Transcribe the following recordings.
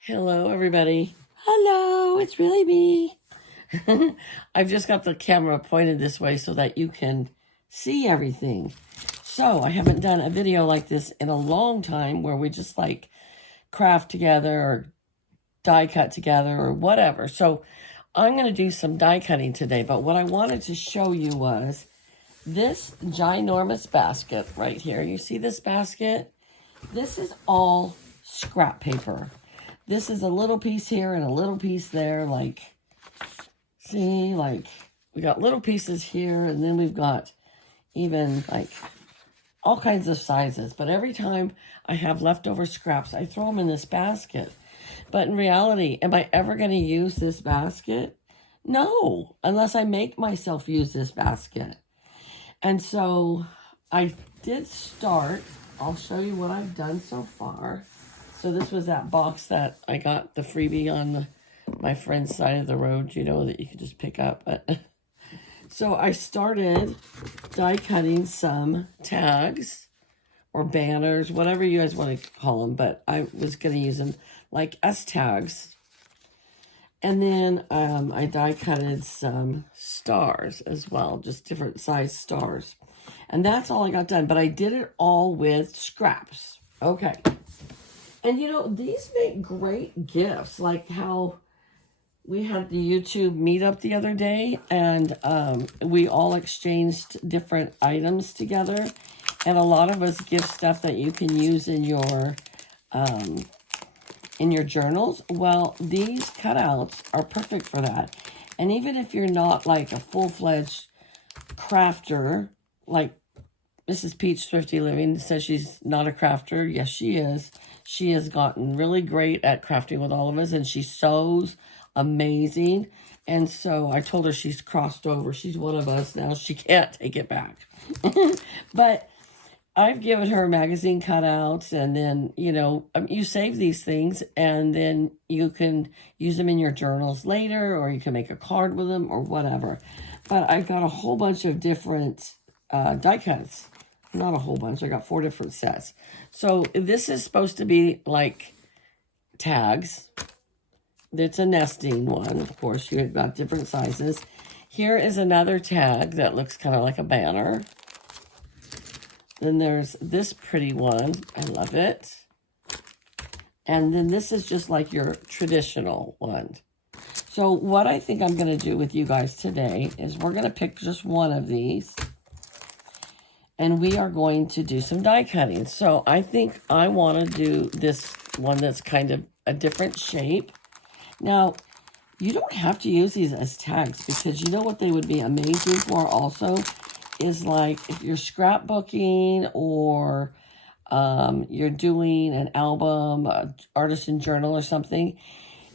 Hello, everybody. Hello, it's really me. I've just got the camera pointed this way so that you can see everything. So I haven't done a video like this in a long time where we just like craft together or die cut together or whatever. So I'm going to do some die cutting today, but what I wanted to show you was this ginormous basket right here. You see this basket? This is all scrap paper. This is a little piece here and a little piece there. Like, see, like we got little pieces here, and then we've got even like all kinds of sizes. But every time I have leftover scraps, I throw them in this basket. But in reality, am I ever going to use this basket? No, unless I make myself use this basket. And so I did start. I'll show you what I've done so far. So this was that box that I got the freebie on my friend's side of the road, you know, that you could just pick up. But so I started die cutting some tags or banners, whatever you guys want to call them. But I was going to use them like S tags. And then I die cutted some stars as well, just different size stars. And that's all I got done. But I did it all with scraps. Okay. And you know, these make great gifts, like how we had the YouTube meetup the other day, and we all exchanged different items together. And a lot of us give stuff that you can use in your journals. Well, these cutouts are perfect for that. And even if you're not like a full-fledged crafter, like Mrs. Peach Thrifty Living says she's not a crafter. Yes, she is. She has gotten really great at crafting with all of us, and she sews amazing. And so I told her she's crossed over. She's one of us now. She can't take it back. But I've given her magazine cutouts, and then, you know, you save these things, and then you can use them in your journals later, or you can make a card with them, or whatever. But I've got a whole bunch of different die cuts. Not a whole bunch. I got 4 different sets. So this is supposed to be like tags. It's a nesting one. Of course, you've got different sizes. Here is another tag that looks kind of like a banner. Then there's this pretty one. I love it. And then this is just like your traditional one. So what I think I'm going to do with you guys today is we're going to pick just one of these. And we are going to do some die cutting. So I think I want to do this one that's kind of a different shape. Now, you don't have to use these as tags, because you know what they would be amazing for also is like if you're scrapbooking or you're doing an album, artisan journal or something,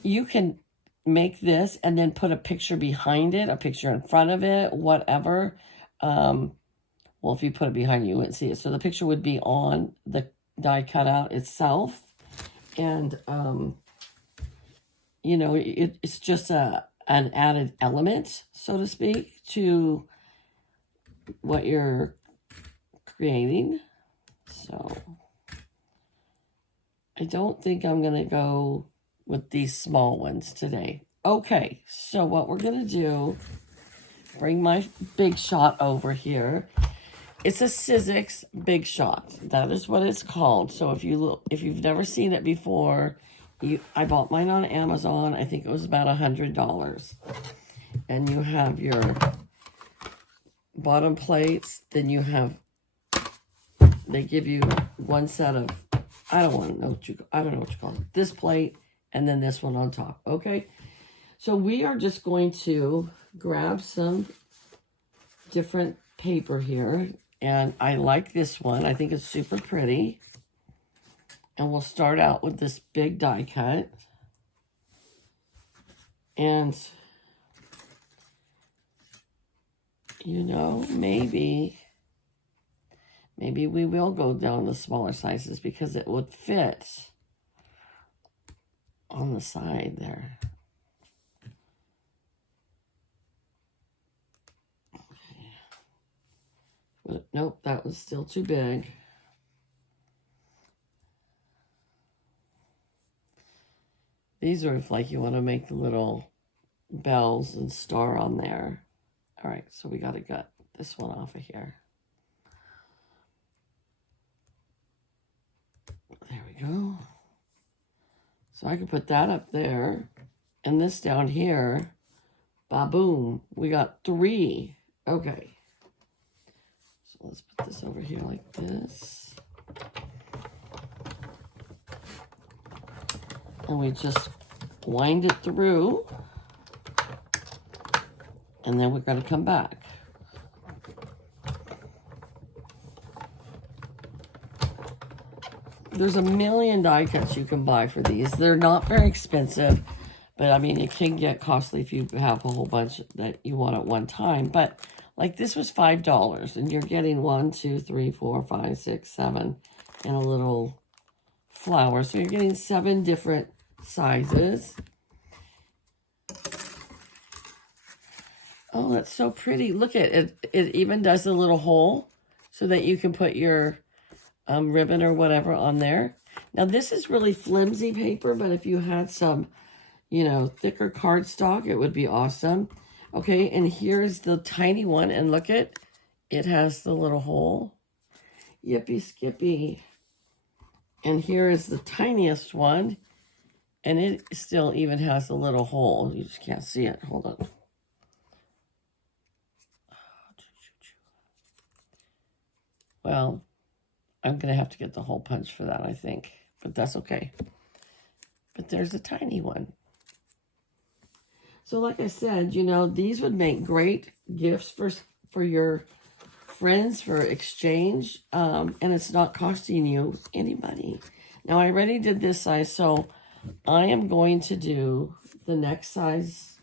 you can make this and then put a picture behind it, a picture in front of it, whatever. Well, if you put it behind you wouldn't see it. So the picture would be on the die cutout itself. And, you know, it's just an added element, so to speak, to what you're creating. So I don't think I'm going to go with these small ones today. Okay, so what we're going to do, bring my Big Shot over here. It's a Sizzix Big Shot. That is what it's called. So if you've never seen it before, I bought mine on Amazon. I think it was about $100. And you have your bottom plates. Then you have, they give you one set of, I don't know what you call it. This plate and then this one on top. Okay. So we are just going to grab some different paper here. And I like this one. I think it's super pretty. And we'll start out with this big die cut. And, you know, maybe we will go down to smaller sizes because it would fit on the side there. But nope, that was still too big. These are if like you want to make the little bells and star on there. All right, so we got to gut this one off of here. There we go. So I can put that up there and this down here. Ba-boom. We got 3. Okay. So let's put this over here like this. And we just wind it through. And then we're going to come back. There's a million die cuts you can buy for these. They're not very expensive, but I mean, it can get costly if you have a whole bunch that you want at one time. But like this was $5, and you're getting 1, 2, 3, 4, 5, 6, 7, and a little flower. So you're getting 7 different sizes. Oh, that's so pretty. Look at it. It even does a little hole so that you can put your ribbon or whatever on there. Now, this is really flimsy paper, but if you had some, you know, thicker cardstock, it would be awesome. Okay, and here's the tiny one, and look at it has the little hole. Yippee skippy. And here is the tiniest one, and it still even has a little hole. You just can't see it. Hold on. Well, I'm going to have to get the hole punch for that, I think. But that's okay. But there's a tiny one. So like I said, you know, these would make great gifts for your friends for exchange. And it's not costing you any money. Now, I already did this size, so I am going to do the next size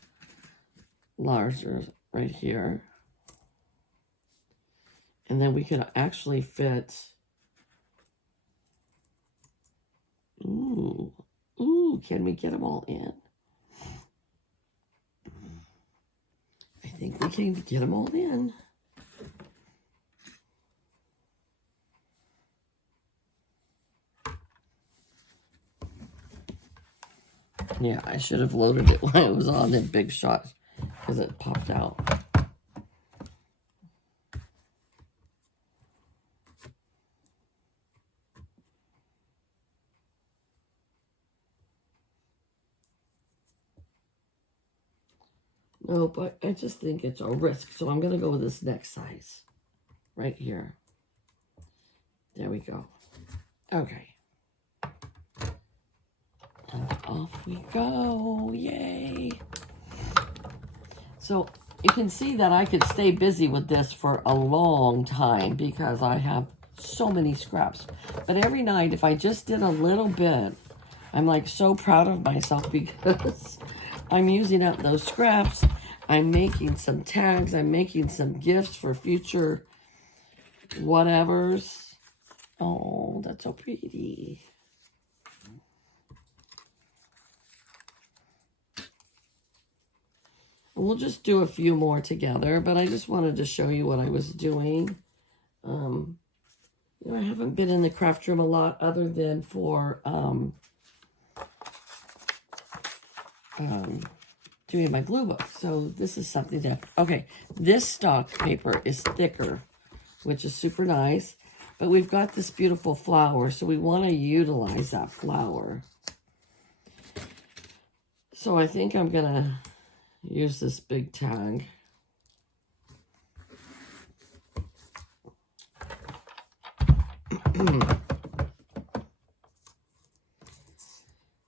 larger right here. And then we can actually fit... Ooh, can we get them all in? I think we can get them all in. Yeah, I should have loaded it when it was on the big shot because it popped out. No, but I just think it's a risk. So I'm going to go with this next size right here. There we go. Okay. And off we go. Yay. So you can see that I could stay busy with this for a long time because I have so many scraps. But every night, if I just did a little bit, I'm like so proud of myself because I'm using up those scraps. I'm making some tags. I'm making some gifts for future whatevers. Oh, that's so pretty. We'll just do a few more together, but I just wanted to show you what I was doing. You know, I haven't been in the craft room a lot other than for doing my glue book. So this is something that, okay, this stock paper is thicker, which is super nice, but we've got this beautiful flower, so we want to utilize that flower. So I think I'm going to use this big tag.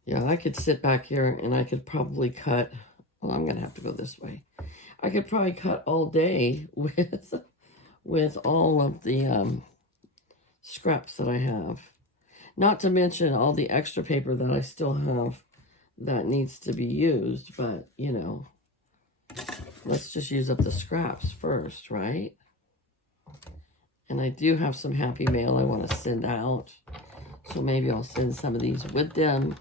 Yeah, I could sit back here and I could probably cut, well, I'm going to have to go this way. I could probably cut all day with all of the scraps that I have. Not to mention all the extra paper that I still have that needs to be used, but, you know, let's just use up the scraps first, right? And I do have some happy mail I want to send out, so maybe I'll send some of these with them.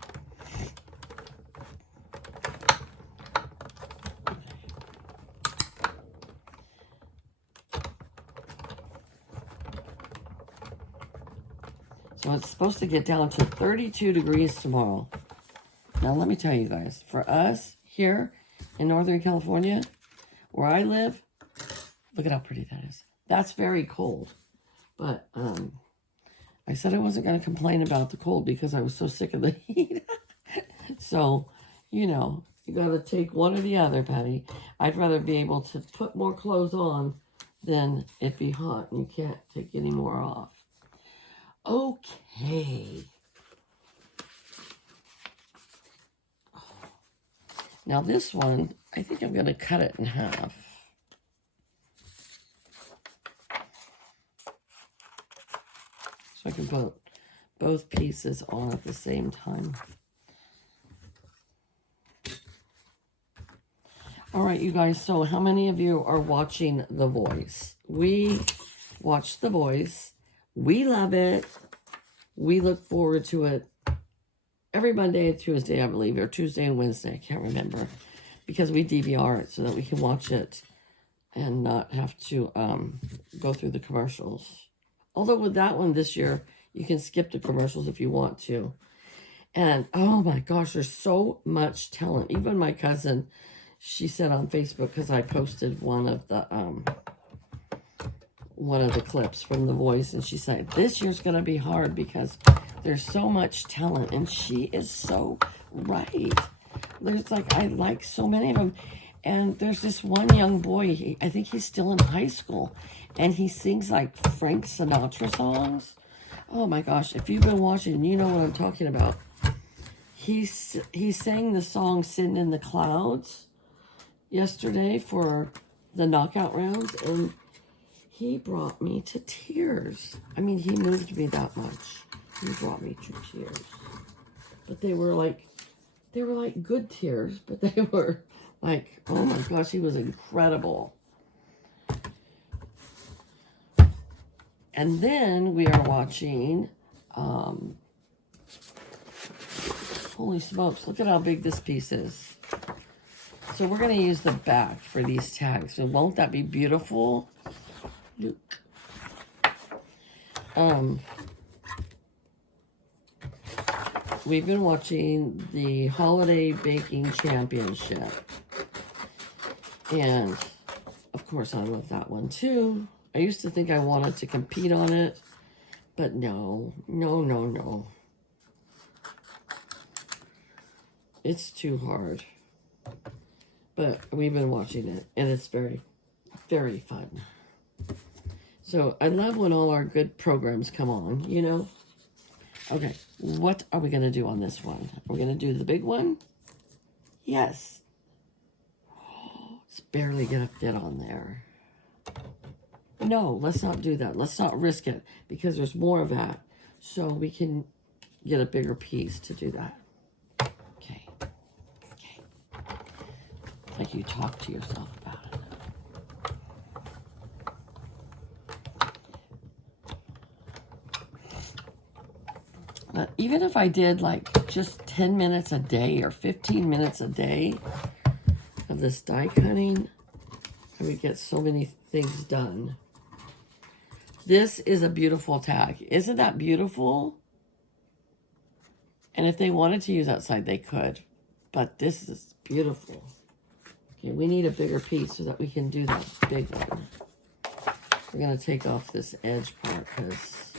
So it's supposed to get down to 32 degrees tomorrow. Now, let me tell you guys, for us here in Northern California, where I live, look at how pretty that is. That's very cold. But I said I wasn't going to complain about the cold because I was so sick of the heat. So, you know, you got to take one or the other, Patty. I'd rather be able to put more clothes on than it be hot and you can't take any more off. Okay. Now this one, I think I'm going to cut it in half. So I can put both pieces on at the same time. All right, you guys, so how many of you are watching The Voice? We watch The Voice. We love it. We look forward to it every Monday and Tuesday, I believe, or Tuesday and Wednesday. I can't remember. Because we DVR it so that we can watch it and not have to go through the commercials. Although with that one this year, you can skip the commercials if you want to. And, oh my gosh, there's so much talent. Even my cousin, she said on Facebook, because I posted one of the clips from The Voice, and she said, this year's going to be hard because there's so much talent. And she is so right. There's like, I like so many of them. And there's this one young boy, I think he's still in high school, and he sings like Frank Sinatra songs. Oh my gosh, if you've been watching, you know what I'm talking about. He sang the song Sitting in the Clouds yesterday for the knockout rounds, and he brought me to tears. I mean, he moved me that much. He brought me to tears. But they were like good tears, but they were like, oh my gosh, he was incredible. And then we are watching, holy smokes, look at how big this piece is. So we're going to use the back for these tags. So won't that be beautiful? Look. We've been watching the Holiday Baking Championship. And, of course, I love that one, too. I used to think I wanted to compete on it. But no. It's too hard. But we've been watching it. And it's very, very fun. So, I love when all our good programs come on, you know. Okay, what are we going to do on this one? Are we going to do the big one? Yes. Oh, it's barely going to fit on there. No, let's not do that. Let's not risk it because there's more of that. So we can get a bigger piece to do that. Okay. Like you talk to yourself about it. But even if I did like just 10 minutes a day or 15 minutes a day of this die cutting, I would get so many things done. This is a beautiful tag. Isn't that beautiful? And if they wanted to use outside, they could. But this is beautiful. Okay, we need a bigger piece so that we can do that big one. We're going to take off this edge part because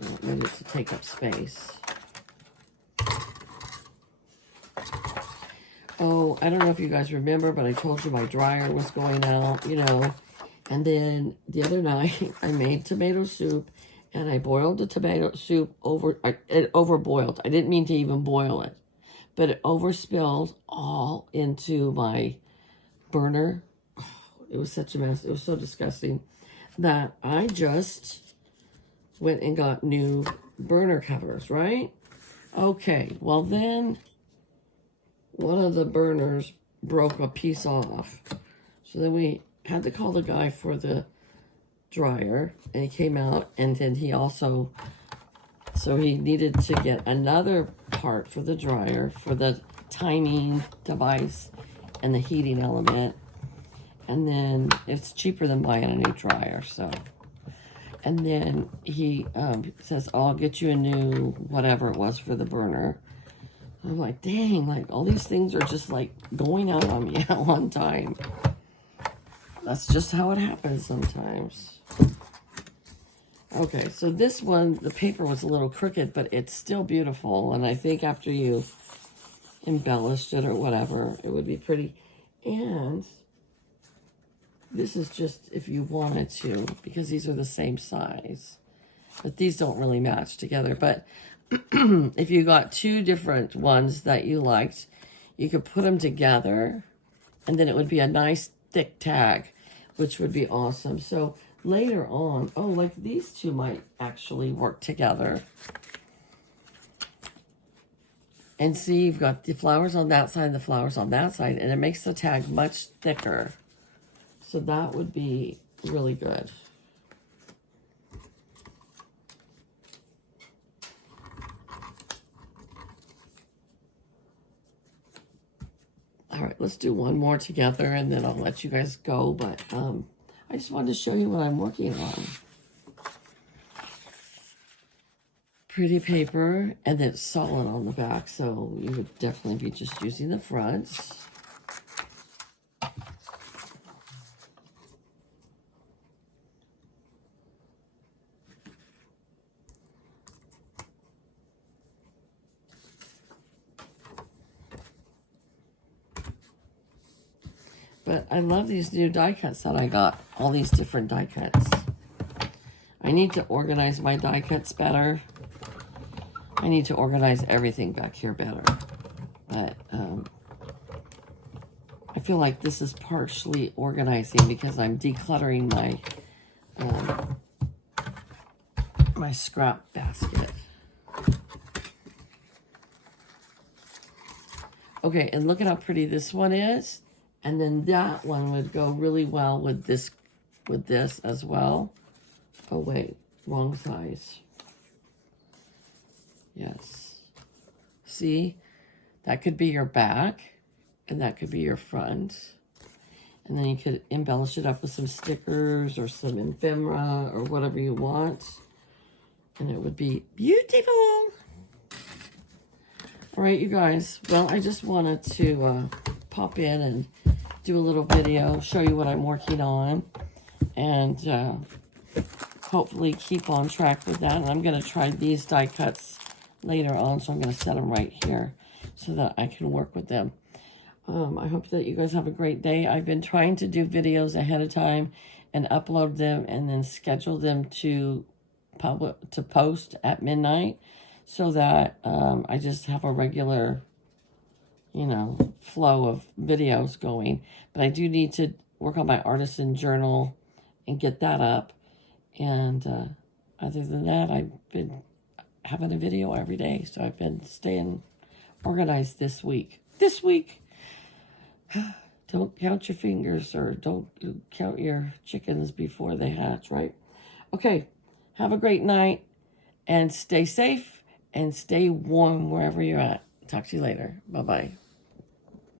I don't need it to take up space. Oh, I don't know if you guys remember, but I told you my dryer was going out, you know. And then the other night, I made tomato soup, and I boiled the tomato soup it overboiled. I didn't mean to even boil it, but it overspilled all into my burner. Oh, it was such a mess. It was so disgusting that I just went and got new burner covers, right? Okay, well then one of the burners broke a piece off. So then we had to call the guy for the dryer, and he came out, and then he also, so he needed to get another part for the dryer, for the timing device and the heating element, and then it's cheaper than buying a new dryer, so. And then he says, I'll get you a new whatever it was for the burner. I'm like, dang, like all these things are just like going out on me at one time. That's just how it happens sometimes. Okay, so this one, the paper was a little crooked, but it's still beautiful. And I think after you embellished it or whatever, it would be pretty. And this is just if you wanted to, because these are the same size. But these don't really match together. But if you got two different ones that you liked, you could put them together, and then it would be a nice thick tag, which would be awesome. So later on, oh, like these two might actually work together. And see, you've got the flowers on that side and the flowers on that side, and it makes the tag much thicker. So that would be really good. All right, let's do one more together, and then I'll let you guys go. But I just wanted to show you what I'm working on. Pretty paper, and then it's solid on the back, so you would definitely be just using the fronts. But I love these new die cuts that I got. All these different die cuts. I need to organize my die cuts better. I need to organize everything back here better. But I feel like this is partially organizing because I'm decluttering my scrap basket. Okay, and look at how pretty this one is. And then that one would go really well with this as well. Oh wait, wrong size. Yes. See? That could be your back, and that could be your front. And then you could embellish it up with some stickers or some ephemera or whatever you want. And it would be beautiful. All right, you guys. Well, I just wanted to pop in and do a little video, show you what I'm working on, and hopefully keep on track with that. And I'm going to try these die cuts later on, so I'm going to set them right here so that I can work with them. I hope that you guys have a great day. I've been trying to do videos ahead of time and upload them and then schedule them to post at midnight so that I just have a regular, you know, flow of videos going. But I do need to work on my artisan journal and get that up. And other than that, I've been having a video every day. So I've been staying organized this week. Don't count your fingers, or don't count your chickens before they hatch, right? Okay, have a great night, and stay safe, and stay warm wherever you're at. Talk to you later. Bye-bye.